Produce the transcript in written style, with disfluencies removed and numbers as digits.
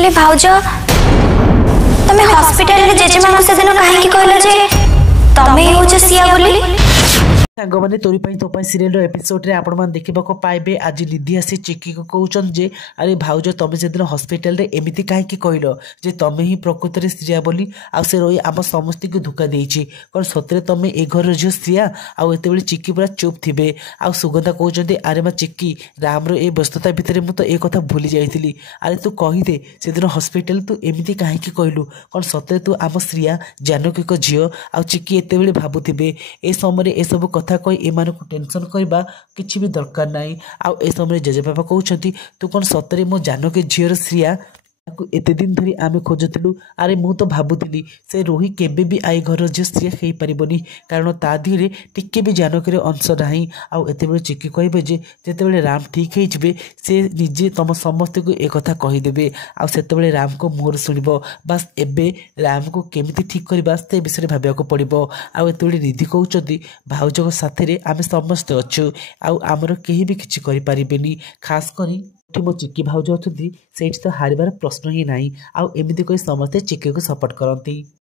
हेले भाउज तमे हॉस्पिटल रे जेजेमा से दिन काहे की कहलो जे तमे हो जे सिया बोली सांग मैंने तोरी तो सीरियल एपिसोड रे आपण मैंने देखा पाइबे। आज निधि आसी चिक्की को कहउछन जे अरे भाउज तमे से दिन हॉस्पिटल रे एमिति काहे की कहलो जे तमे ही प्रकृत रे स्त्रिया बोली आ से रही आम समस्त को धोखा देछि कौन सतरे तमे ए घर झियो स्त्रिया आउ एते बेले चिक्की पूरा चुप थिबे। आ सुगंधा कहउछन अरे मां चिक्की राम रो ए व्यस्तता भितर मु तो ए कथा भूली जाइथिली। अरे तू कहि दे से दिन हॉस्पिटल तू एमिति काहे की कहलु कौन सतरे तू आम स्त्रिया जानकी को झियो आ चिक्की एते बेले भाबुथिबे ए समय ए सब कथा कही एमानकु टेंशन करबा किछि भी दरकार नाही। आ ए समय जेजेबाबा कहउछंती तू कौन सतरे मो जानकी झियर स्त्रिया एते दिन धरी आमे खोजुलु। अरे मु तो भाबुली से रोही केबे भी आई घर झियो स्त्रिया हेई परिबनी कारण ता धीरे टिके भी जानकर अंश नाही। आउ एते बेले चिक्की कहबे जे जेते बेले राम ठीक हे जिवे से निजे तम समस्त को एक कथा कहि देबे आ सेते बेले राम को मोर सुनिबो बस एबे राम को केमिति ठीक करबा से विषय भाबिया को पड़िबो। आ एते बेले निधि कहउचंती भाउज को साथे रे आमे समस्त अछु आ हमर केही भी किछि करि परिबेनी खास करी मो चिक्की भाउज अच्छी से तो हारिबार प्रश्न ही ना। आउ एमती कही समस्ते चिक्की को सपोर्ट करती।